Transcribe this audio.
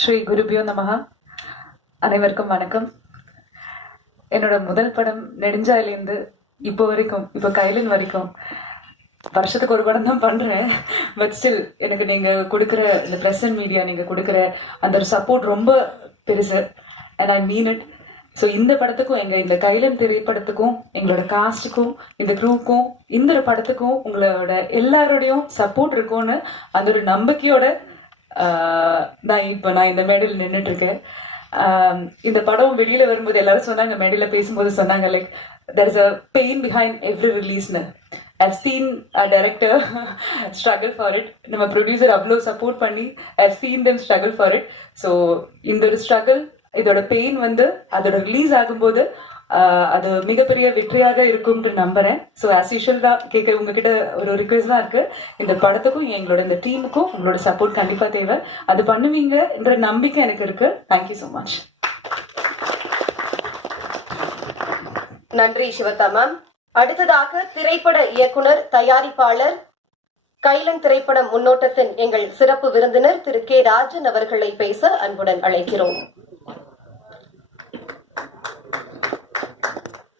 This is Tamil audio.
ஸ்ரீ குருபியோ நமஹா. அனைவருக்கும் வணக்கம். என்னோட முதல் படம் நெடுஞ்சாயிலேருந்து இப்போ வரைக்கும் இப்போ கைலன் வரைக்கும். வருஷத்துக்கு ஒரு படம் தான் பண்றேன். பட் ஸ்டில் எனக்கு நீங்க கொடுக்குற இந்த ப்ரெஸ் அண்ட் மீடியா நீங்க கொடுக்குற அந்த ஒரு சப்போர்ட் ரொம்ப பெருசு. And I mean it so இந்த படத்துக்கும் எங்க இந்த கைலன் திரைப்படத்துக்கும் எங்களோட காஸ்ட்டுக்கும் இந்த குரூப்புக்கும் இந்த படத்துக்கும் உங்களோட எல்லாரோடையும் சப்போர்ட் இருக்கும்னு அந்த ஒரு நம்பிக்கையோட நான் இப்போ நான் இந்த மேடையில் நின்றுட்டு இருக்கேன் ஆஹ், இந்த படம் வெளியில வரும்போது எல்லாரும் சொன்னாங்க மேடையில பேசும்போது சொன்னாங்க like there is a pain behind every ரிலீஸ்னு I've seen a director struggle for நம்ம ப்ரொடியூசர் அவ்வளோ சப்போர்ட் பண்ணி I've seen them struggle for it so இந்த ஒரு ஸ்ட்ரகிள் இதோட பெயின் வந்து அதோட ரிலீஸ் ஆகும்போது அது மிகப்பெரிய வெற்றியாக இருக்கும்னு நம்புறேன். ஸோ ஆஸ் யூஷுவல் தான் கேட்க உங்ககிட்ட ஒரு ரிக்வெஸ்ட் தான் இருக்கு. இந்த படத்துக்கும் எங்களோட இந்த டீமுக்கும் உங்களோட சப்போர்ட் கண்டிப்பா தேவை. அது பண்ணுவீங்கன்ற நம்பிக்கை எனக்கு இருக்கு. தேங்க்யூ ஸோ மச் நன்றி சிவதா மேம் அடுத்ததாக திரைப்பட இயக்குனர் தயாரிப்பாளர் கைலன் திரைப்படம் முன்னோட்டத்தின் எங்கள் சிறப்பு விருந்தினர் திரு கே. ராஜன் அவர்களை பேச அன்புடன் அழைக்கிறோம்.